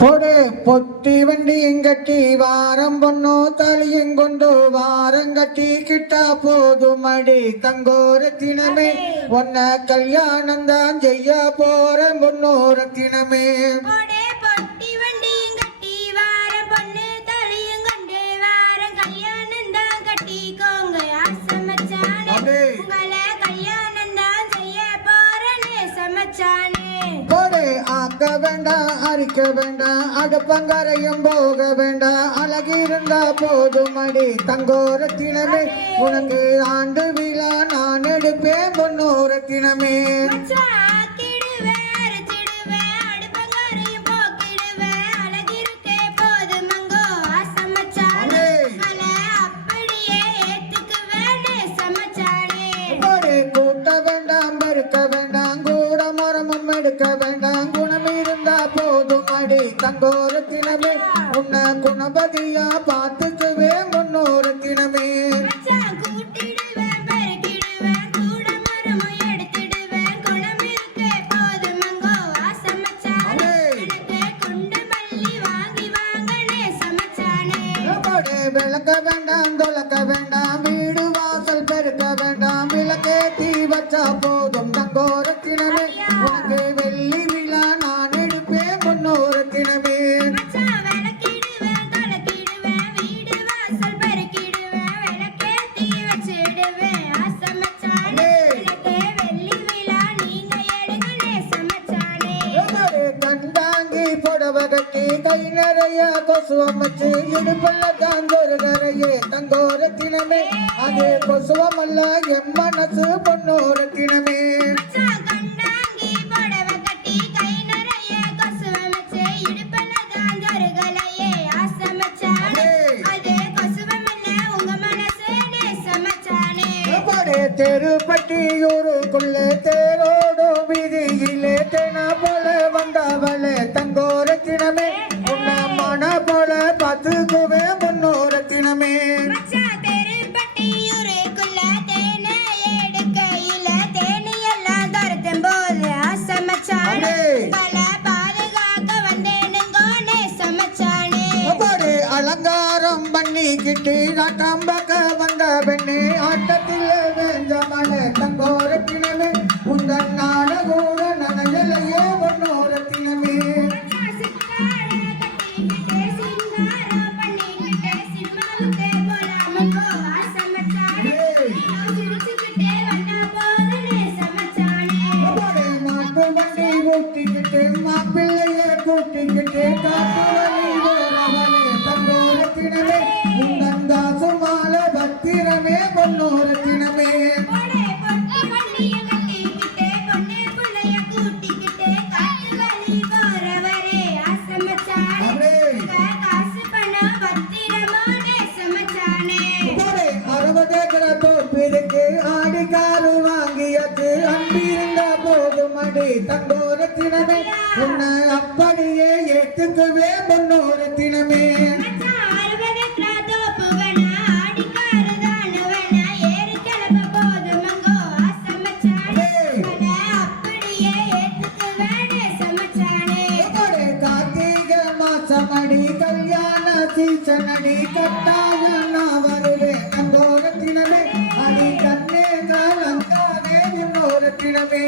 கொடு பொத்தி வண்டியும் கட்டி வாரம் பொண்ணு தலையும் கொண்டு வாரம் கட்டி கிட்டா போதும் அடி. தங்கோரத்தினமே உன்ன கல்யாணம் தான் செய்ய போற பொண்ணோரத்தினமே. உங்களை கல்யாணம் தான் செய்ய போறேன்னு சமச்சானே. ஆக்க வேண்டாம் அரிக்க வேண்டாம் அடுப்பங்கரையும் போக வேண்டாம் அழகிருந்தா போதும் அடி தங்கோரத்தினமே. உனக்கு ஆண்டு விழா நான் எடுப்பேன். ஒரு கூட்ட வேண்டாம் பெருக்க வேண்டாம் எடுக்க வேண்டாம். குணம் இருந்தா போதும். அடி தங்கோரத்தினமே. உன்னை குணபதியா பார்த்துக்குவே சமச்சானே. ஒரு விளக்க வேண்டாம் தொலைக்க வேண்டாம். வீடு வாசல் பெருக்க வேண்டாம். விளக்கேத்தி வச்சா போதும். கண்டாங்கி புடவை கட்டி கை நிறைய கொசு அமைச்சு இடுப்புல தாங்கொரு கரையே தங்கோரத்தினமே அது கொசுவமல்ல என் மனசு பொன்னோரத்தினமே மச்சான் கண்டாங்கி புடவை கட்டி, கை நிறைய கொசுவ வச்சு, இடுப்புல தான் சொருகலையே, ஆசை மச்சானே. அடே. அது கொசுவமல்ல, உங்க மனசுனே சமச்சானே. எப்பாடே தெருப்பட்டி ஊருக்குள்ள தேரோடு வீதியிலே தென போல வந்தவளே தங்கோரத்தினமே உன்ன மன போல பார்த்துக்குவே முன்னோரத்தினமே. அலங்காரம் தெருப்பட்டியூருக்குள்ள தேனை எடுக்கையில வந்த பெண்ணே ஆட்ட மாப்பிள்ளைய கூட்டிக்கிட்டு காட்டு வழி ஓரவனே பத்திரமே பொன்னோரத்தினமே. உங்களை அப்படியே ஏத்துக்குவேனே சமச்சானே. போடே, கார்த்திகை மாசமடி கல்யாண சீசனடி கட்டாய நான் வருவேன். தங்கோரத்தினமே அடி கண்ணே காலங்கானே முன்னோரத்தினமே